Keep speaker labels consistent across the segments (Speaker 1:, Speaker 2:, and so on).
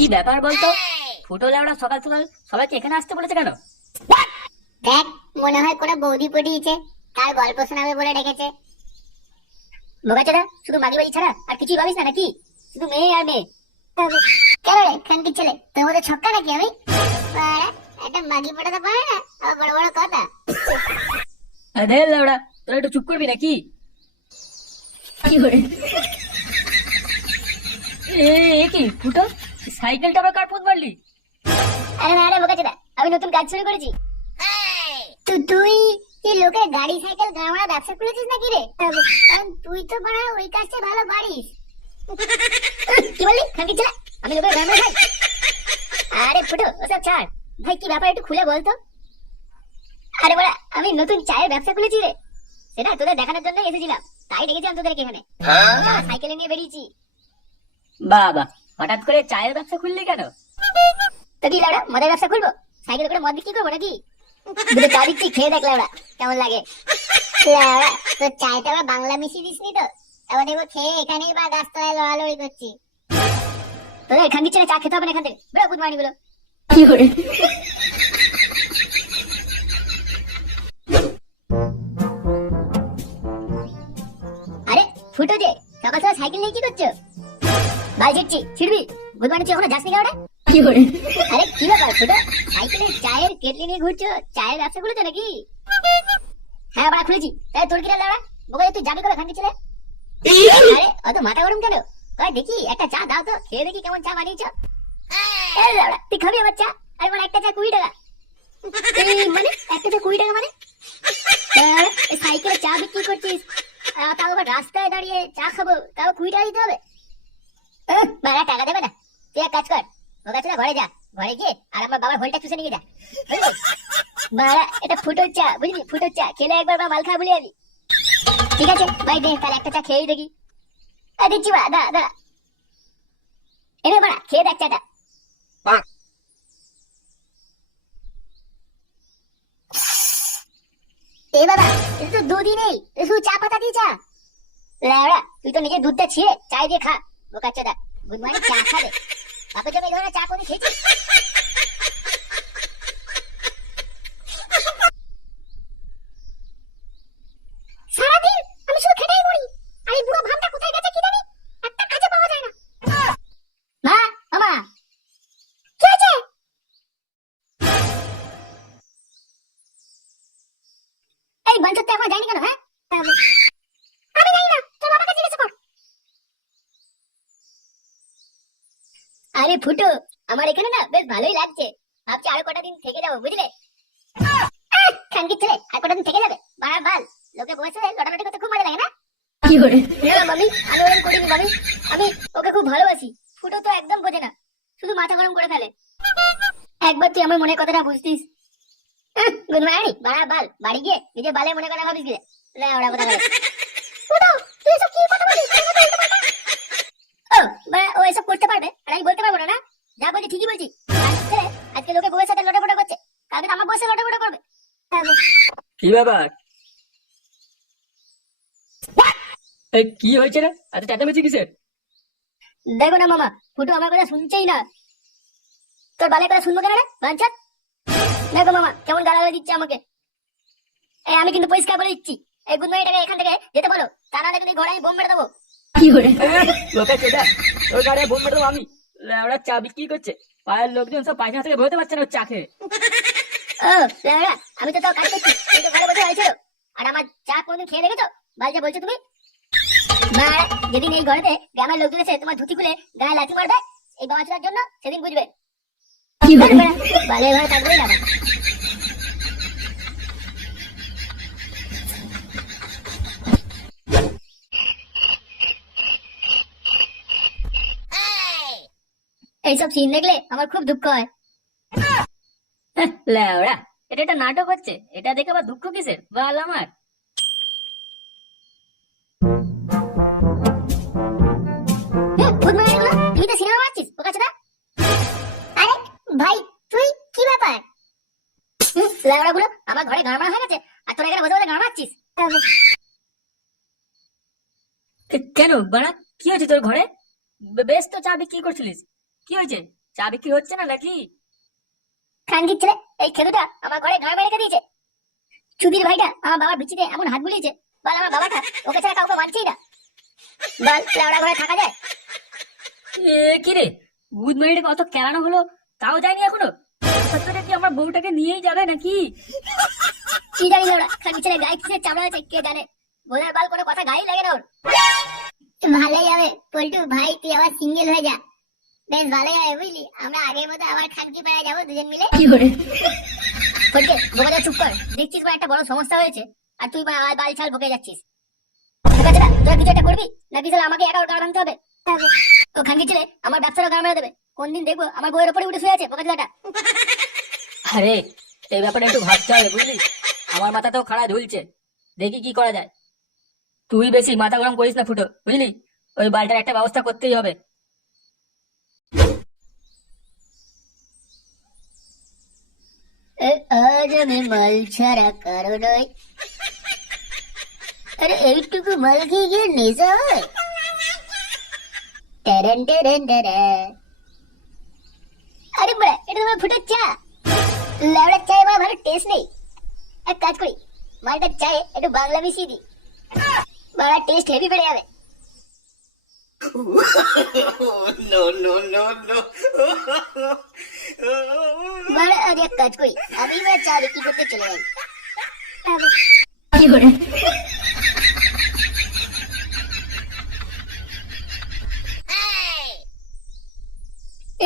Speaker 1: কি ব্যাপার বলতো? ফুটো লেওড়া সকাল সকাল সবাইকে এখানে আসতে বলেছে কেন?
Speaker 2: দেখ মনে হয় কোনো বৌদি পটিয়েছে তার গল্প শোনাবে বলে ডেকেছে।
Speaker 3: বোকাচোদা শুধু মাগি বাড়ি ছাড়া আর কিছুই ভাবিস না নাকি? শুধু মেয়ে আর মেয়ে।
Speaker 2: কেন রে খানকির ছেলে? তোর মধ্যে ছক্কা নাকি আমি? একটা মাগি পটাতে পারে না? আবার বড় বড় কথা।
Speaker 1: আরে লেওড়া তোরা একটু চুপ করবি নাকি? কি করে এ কি ফুটো? সাইকেলটা আবার কার মারলি?
Speaker 3: আরে না আরে বোকাচোদা আমি নতুন কাজ শুরু করেছি।
Speaker 2: তো তুই তুই লোকের গাড়ি সাইকেল গাড়া ব্যবসা খুলেছিস নাকি রে? কারণ তুই তো বাড়া ওই কাজটা ভালো পারিস।
Speaker 3: কি বললি? ছেলে? আমি লোকের গ্রামে ভাই। আরে ফুটো ওসব ছাড়। ভাই কি ব্যাপার একটু খুলে বলতো? আরে বড়া আমি নতুন চায়ের ব্যবসা খুলেছি রে। সেটা তোদের দেখানোর জন্য এসেছিলাম। তাই ডেকেছিলাম তোদেরকে এখানে। সাইকেলে নিয়ে বেরিয়েছি।
Speaker 1: বাবা। হঠাৎ করে চায়ের ব্যবসা খুললি কেন?
Speaker 3: তো কি লাউড়া মদের ব্যবসা খুলবো? সাইকেল করে মদ বিক্রি করব নাকি? দুটো চা দিচ্ছি খেয়ে দেখ লাউড়া কেমন লাগে।
Speaker 2: লাউড়া, তোর চায়টা আবার বাংলা মিশিয়ে দিসনি তো? এবার দেখব খেয়ে এখানেই বা গাছতলায় লড়ালড়ি করছি।
Speaker 3: খানকি ছেলে চা খেতে হবে না এখান থেকে? বেরো গুড মর্নিংগুলো
Speaker 1: কি করে?
Speaker 3: আরে ফুটো যে সকাল সকাল সাইকেল নিয়ে কি করছ? ভাই ছিটছি ছিড়বি? গুড মর্নিং এখনও যাসনি কেন
Speaker 1: কি করে?
Speaker 3: আরে কি ব্যাপার ফুটো সাইকেলে চায়ের কেটলি নিয়ে ঘুরছো চায়ের ব্যবসা খুলেছো নাকি? হ্যাঁ বাড়া খুলেছি। তাই তোর কিনা লাউড়া বোকা তুই যাবি কবে ছেলে? আরে অত মাথা গরম কেন? কয় দেখি একটা চা দাও তো খেয়ে দেখি কেমন চা বানিয়েছো। তুই খাবি আমার চা? আরে মানে একটা চা কুড়ি টাকা। এই মানে একটা চা কুড়ি টাকা মানে? সাইকেলে চা বিক্রি করছিস। তাও আবার রাস্তায় দাঁড়িয়ে চা খাব তাও কুড়ি টাকা দিতে হবে? আহ, টাকা দেবে না। তুই এক কাজ কর ও কাছে ঘরে যা ঘরে গিয়ে আর আমার বাবার হোলটা চুষে নিয়ে যা এটা ফুটোর চা বুঝলি? ফুটোর চা খেলে একবার বা মাল যাবি ঠিক আছে ভাই দে তাহলে একটা চা খেয়েই দেখি। দিচ্ছি বা এনে বাড়া খেয়ে দেখ চাটা। এ বাবা এটা তো দুধই নেই শুধু চা পাতা দিয়ে চা। তুই তো নিজের দুধটা ছিঁড়ে চাই দিয়ে খা। বোকা চোদা গুড মর্নিং চা খাবে? বাপের জন্য এই ধরনের চা কোনদিন খেয়েছিস? আরে ফুটো আমার এখানে না বেশ ভালোই লাগছে। ভাবছি আরও কটা দিন থেকে যাব বুঝলে? খানকির ছেলে আর কটা দিন থেকে যাবে? বাড়ার ভালো লোকে বসে লটালটি করতে খুব মজা লাগে না?
Speaker 1: কি করে?
Speaker 3: না মামি আমি ওরকম করিনি মামি। আমি ওকে খুব ভালোবাসি। ফুটো তো একদম বোঝে না। শুধু মাথা গরম করে ফেলে। একবার তুই আমার মনের কথাটা বুঝতিস। গুড মর্নিং বাড়া বাল। বাড়ি গিয়ে নিজের বালে মনে কথা ভাবিস গিয়ে। ওরা কথা বলে ফুটো তুই এসব কি কথা বলিস আমাকে তো বলতে পারবে না। ও বাড়া ও এসব করতে পারবে? আর আমি বলতে পারব না না? যা বলছি ঠিকই বলছি। আজকে লোকে বউয়ের সাথে লটাপটা করছে। কালকে তো আমার বউয়ের সাথে করবে।
Speaker 1: কি ব্যাপার? এই কি হয়েছে রে? এত চেঁচামেচি কিসের?
Speaker 3: দেখো না মামা ফুটো আমার কথা শুনছেই না। তোর বালের কথা শুনব কেন রে বাঞ্চাত দেখো মামা কেমন গালাগালি দিচ্ছে আমাকে। এই আমি কিন্তু পরিষ্কার বলে দিচ্ছি। এই গুদমাইটাকে এখান থেকে যেতে বলো। তা না দেখলে ঘোড়ায় বোম মেরে দেবো।
Speaker 1: কি করে লোকে চেঁচা ওর গাড়ি বোম মেরে আমি ওরা চা বিক্রি করছে পায়ের লোকজন সব পায়খানা থেকে বেরোতে পারছে না চা খেয়ে
Speaker 3: ও লেওড়া, আমি তো তাও কাজ করছি তুমি তো ঘরে বসে হয়েছিল আর আমার চা কোনদিন খেয়ে দেখেছ বালজা বলছো তুমি যেদিন এই ঘরেতে গ্রামের লোকজন এসে তোমার ধুতি খুলে গায়ে লাথি মারবে এই বাঁচলার জন্য সেদিন বুঝবে
Speaker 1: কি
Speaker 3: বালে ঘরে থাকবেই না আবার। এইসব সিন দেখলে আমার খুব দুঃখ হয়।
Speaker 1: লেওড়া এটা একটা নাটক হচ্ছে। এটা দেখে আবার দুঃখ কিসের? বাল আমার।
Speaker 3: তুই তো সিনেমা মারছিস বোকা চোদা আরে ভাই তুই কি ব্যাপার? লেওড়া গুলো আমার ঘরে গান মারা হয়ে গেছে আর তোরা এখানে বসে বসে গান মারছিস।
Speaker 1: কেন বাড়া কি হয়েছে তোর ঘরে? বেশ তো চা বিক্রি করছিলিস। কি হয়েছে? চা বিক্রি হচ্ছে না নাকি?
Speaker 3: খানকির ছেলে এই খেদুটা আমার ঘরে ঘর মেরে রেখে দিয়েছে। চুদির ভাইটা আমার বাবার বিচিতে এমন হাত বুলিয়েছে বল আমার বাবাটা ওকে ছাড়া কাউকে মানছেই না। বল লাউড়া ঘরে থাকা যায়?
Speaker 1: এ কি রে ভূত মেয়েটাকে অত কেলানো হলো তাও যায়নি এখনও? সত্যটা কি আমার বউটাকে নিয়েই যাবে নাকি?
Speaker 3: কি জানি লাউড়া খানকির ছেলে গায়ে কিসের চামড়া আছে কে জানে? বোঝার বাল কোনো কথা গায়ে লাগে না ওর।
Speaker 2: ভালোই হবে পল্টু ভাই তুই আবার সিঙ্গেল হয়ে যা। বেশ ভালোই হবে বুঝলি। আমরা আগের মতো আবার খানকি পাড়ায় যাব দুজন মিলে।
Speaker 3: ফটকে বোকা চুপ কর। দেখছিস বা একটা বড় সমস্যা হয়েছে আর তুই বা বাল ছাল বকে যাচ্ছিস। না তোরা কিছু একটা করবি? নাকি তাহলে আমাকে একা গাড় ভাঙতে হবে? ও খানকি ছেলে আমার ব্যবসারও গাড় মেরে দেবে কোন দিন দেখব আমার বইয়ের উপরে উঠে শুয়ে আছে
Speaker 1: আরে এই ব্যাপারে একটু ভাবতে হবে বুঝলি? আমার মাথাতেও খাড়া ঝুলছে দেখি কি করা যায়। তুই বেশি মাথা গরম করিস না ফুটো বুঝলি? ওই বালটার একটা ব্যবস্থা করতেই হবে।
Speaker 3: আজ আমি মাল ছাড়া কারও নয়। আরে এইটুকু মাল খেয়ে গিয়ে নেশা হয় টেরেন টেরেন টেরেন। আরে বড়া এটা তোমার ফুটের চা। লেবড়া চায়ে আমার ভালো টেস্ট নেই। এক কাজ করি মালটা চায়ে একটু বাংলা মিশিয়ে দিই। বড়া টেস্ট হেভি বেড়ে যাবে।
Speaker 4: No, no, no, no.
Speaker 3: বড়া আজ এক কাজ করি। আমি এবার চা বিক্রি করতে চলে যাই।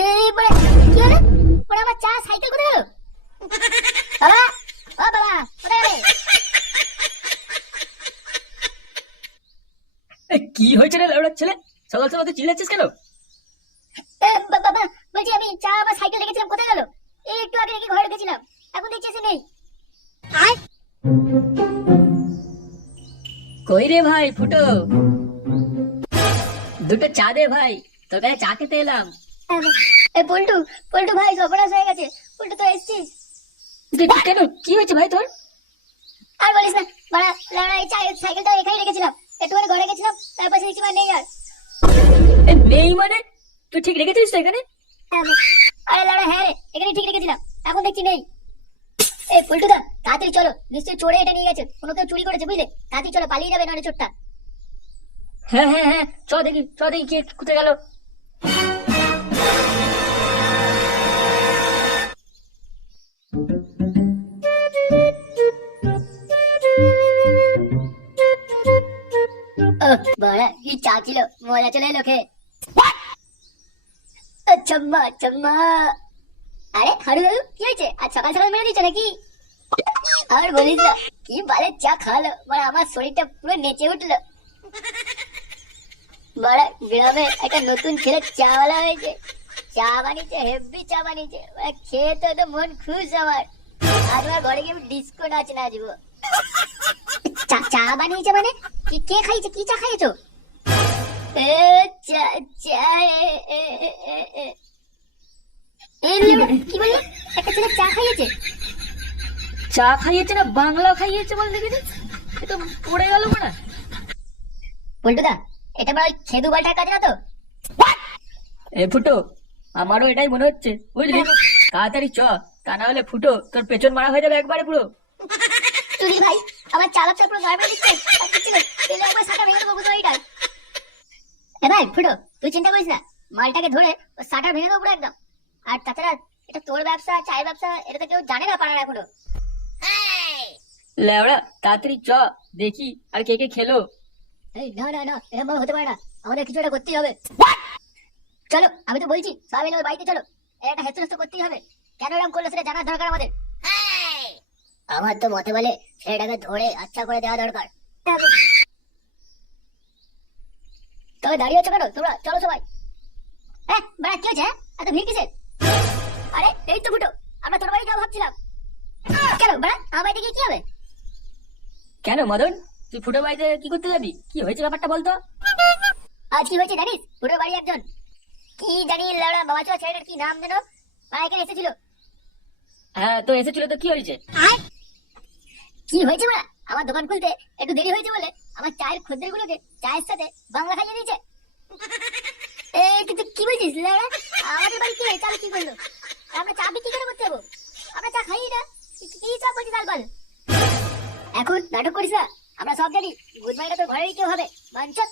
Speaker 3: এই বড়া কি হলো? বড়া আমার চা সাইকেল কোথায় গেল? বাবা ও বাবা কোথায় গেলে?
Speaker 1: কি হয়েছে রে লাউড়ার ছেলে? সকাল সকাল তুই চিল্লাচ্ছিস কেন?
Speaker 3: বা- বলছি আমি চা আমার সাইকেল রেখেছিলাম কোথায় গেল? এই একটু আগে রেখে ঘরে রেখেছিলাম এখন দেখছি এসে নেই।
Speaker 1: কই রে ভাই ফুটো? দুটো চা দে ভাই তোর কাছে চা খেতে এলাম।
Speaker 3: এ পল্টু পল্টু ভাই সর্বনাশ হয়ে গেছে। পল্টু তো এসছিস?
Speaker 1: কেন? কি হয়েছে ভাই তোর?
Speaker 3: আর বলিস না বাড়া লাড়া এই সাইকেলটা এখানেই রেখেছিলাম। একটুখানি ঘরে গেছিলাম তারপর দেখছি নেই আর।
Speaker 1: নেই মানে? তুই ঠিক রেখেছিস তো এখানে?
Speaker 3: আরে লাড়া হ্যাঁ রে এখানে ঠিক রেখেছিলাম। এখন দেখছি নেই। এই পল্টু তাড়াতাড়ি চলো। নিশ্চয়ই চোরে এটা নিয়ে গেছে। কোনো কেউ চুরি করেছে বুঝলে? তাড়াতাড়ি চলো পালিয়ে যাবে নাহলে চোরটা।
Speaker 1: হ্যাঁ হ্যাঁ হ্যাঁ চ দেখি চ দেখি কে কোথায় গেল।
Speaker 3: বাড়া কি চা ছিল? মজা চলে এলো খেয়ে। চম্মা চম্মা। আরে হারু হারু কি হয়েছে? আজ সকাল সকাল মেরে দিচ্ছ নাকি? আর বলিস না, কি বালে চা খাওয়ালো। মানে আমার শরীরটা পুরো নেচে উঠল। বড়া, গ্রামে একটা নতুন ছেলে চাওয়ালা হয়েছে। চা বানিয়েছে হেভি চা বানিয়েছে। মানে খেয়ে তো একদম মন খুশ আমার। আর আমার ঘরে গিয়ে ডিস্কো নাচ নাচবো। চা বানিয়েছে মানে? কে খাইছে? কি চা খাইছো কি বললি? একটা ছেলে চা খাইয়েছে?
Speaker 1: চা খাইয়েছে না বাংলা খাইয়েছে বল দেখেছিস এ তো পড়ে গেল না
Speaker 3: পল্টুদা এটা বড় খেদু বালটার কাজ না তো?
Speaker 1: এ ফুটো আমারও এটাই মনে হচ্ছে বুঝলি? তাড়াতাড়ি চ তা না হলে ফুটো তোর পেছন মারা হয়ে যাবে একবারে পুরো।
Speaker 3: চুরি ভাই আমার চালা চাপ পুরো গায়ে দিচ্ছে একবার সাটা ভেঙে দেবো বুঝো এইটার এ ভাই ফুটো তুই চিন্তা করিস না। মালটাকে ধরে ও সাটা ভেঙে দেবো পুরো একদম। আর তাছাড়া এটা তোর ব্যবসা চায়ের ব্যবসা এটা তো কেউ জানে না পাড়ার এখনও।
Speaker 1: লেওড়া তাড়াতাড়ি চ দেখি আর কে কে খেলো।
Speaker 3: এই না না না এরকম ভাবে হতে পারে না। আমাদের কিছু একটা করতেই হবে। চলো আমি তো বলছি সবাই মিলে বাড়িতে চলো। এর একটা হেস্তনেস্ত করতেই হবে। কেন এরকম করল সেটা জানার দরকার আমাদের? আমার তো মতে বলে ছেলেটাকে ধরে আচ্ছা করে দেওয়া দরকার। তবে দাঁড়িয়ে আছো কেন? তোমরা চলো সবাই। হ্যাঁ বাড়া কি হয়েছে হ্যাঁ? এত ভিড় কিসের? আরে এই তো ফুটো আমরা তোর বাড়ি যাব ভাবছিলাম। কেন বাড়া আমার বাড়িতে গিয়ে কি হবে?
Speaker 1: কেন মদন? তুই ফুটো বাড়িতে কি করতে যাবি? কি হয়েছে ব্যাপারটা বলতো?
Speaker 3: আজ কি হয়েছে জানিস? পুরো বাড়ি একজন। কি জানি লড়া বাবা চোয়া ছেলেটার কি নাম যেন? মা এখানে এসেছিল।
Speaker 1: হ্যাঁ তো এসেছিল তো কি হয়েছে?
Speaker 3: কি হয়েছে মা আমার দোকান খুলতে একটু দেরি হয়েছে বলে। আমার চায়ের খদ্দের গুলোকে চায়ের সাথে বাংলা খাইয়ে দিয়েছে।
Speaker 2: তুই তুই কি বলছিস আমাদের বাড়ি কে? কি করল আমরা চা বিক্রি করে করতে যাব? আমরা চা খাই না। কি চা বলছিস বল।
Speaker 3: এখন নাটক করিস না? আমরা সব জানি গুডমাইটা তো ঘরেরই কেউ হবে। বাঞ্চত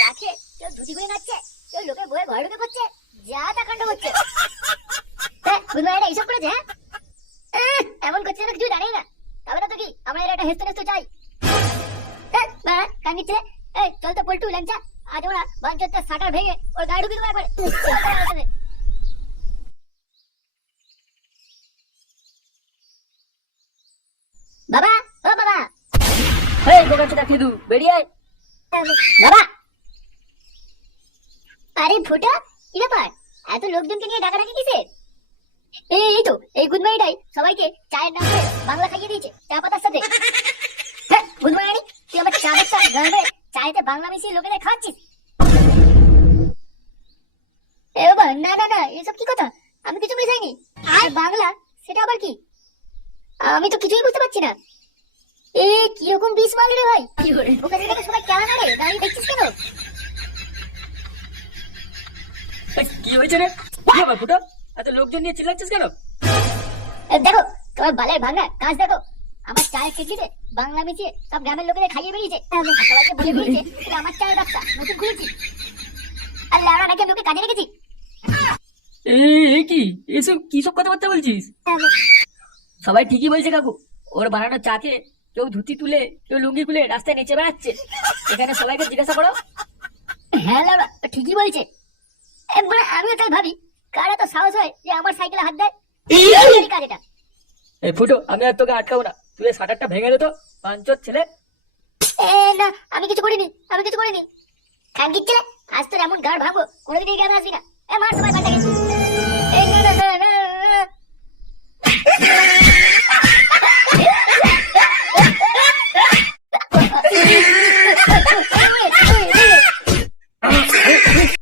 Speaker 3: চা খেয়ে কেউ ধুতি করে নাচছে। কেউ লোকের বয়ে ঘরে ঢুকে পড়ছে। যা তা কাণ্ড হচ্ছে। গুডমাইটা এইসব করেছে হ্যাঁ? এমন করছে না কিছু জানি না। তবে না তো কি আমরা এর একটা হেস্ত চাই? হ্যাঁ, বাড়া, কান দিচ্ছে এই চল তো পল্টু ল্যাংচা। আজ ওরা বাঞ্চতটা শাটার ভেঙে ওর গায়ে ঢুকে দেবো একবার। বাবা ও বাবা।
Speaker 1: এই বোকা চোদা ফিদু বেরিয়ে আয়।
Speaker 3: বাবা। আরে ফুটা কি ব্যাপার? এত লোকজনকে নিয়ে ডাকাডাকি কিসের? এই এই তো এই গুদমাইটাই সবাইকে চায়ের নাম বাংলা খাইয়ে দিয়েছে চা পাতার সাথে। হ্যাঁ গুদমাইনি তুই আমার চা বাচ্চা গাঁড়ে চায়েতে বাংলা মিশিয়ে লোকেদের খাওয়াচ্ছিস? এ বাবা না না না এসব কি কথা? আমি কিছু আর বাংলা সেটা আবার কি? আমি তো কিছুই বুঝতে পারছি না। এ কীরকম বিষ মারলি রে ভাই? ওকে দেখে সবাই কেমন রে দাঁড়িয়ে দেখছিস কেন?
Speaker 1: কি হয়েছে রে? ফুটো? এত লোকজন নিয়ে চিল্লাচ্ছিস কেন?
Speaker 3: দেখো তোমার বালের ভাঙা কাজ দেখো। আমার চায়ের কেটলিতে বাংলা মিশিয়ে সব গ্রামের লোকেদের খাইয়ে বেরিয়েছে সবাইকে বলে বেরিয়েছে এটা আমার চায়ের ব্যবসা নতুন খুলেছি। আর লাউড়া নাকি ওকে কাজে রেখেছি।
Speaker 1: এ কি? এসব কি সব কথাবার্তা বলছিস? সবাই ঠিকই বলছে কাকু। ওর বানানো চা খেয়ে কেউ ধুতি তুলে কেউ লুঙ্গি খুলে রাস্তায় নেচে বেড়াচ্ছে। এখানে সবাইকে জিজ্ঞাসা করো।
Speaker 3: হ্যাঁ লাউড়া ঠিকই বলছে। একবার আমিও তাই ভাবি। কারা তো সাহস হয় যে আমার সাইকেলে হাত দেয়? এই
Speaker 1: ফুটো আমি আর তোকে আটকাবো না। তুই শাটারটা ভেঙে দে তো পাঞ্চর ছেলে।
Speaker 3: না আমি কিছু করিনি আমি কিছু করিনি। খান ছেলে আজ তোর এমন গাড় ভাবো কোনোদিন এই গ্রামে আসবি না। এ মার সবাই গেছি। Yeah.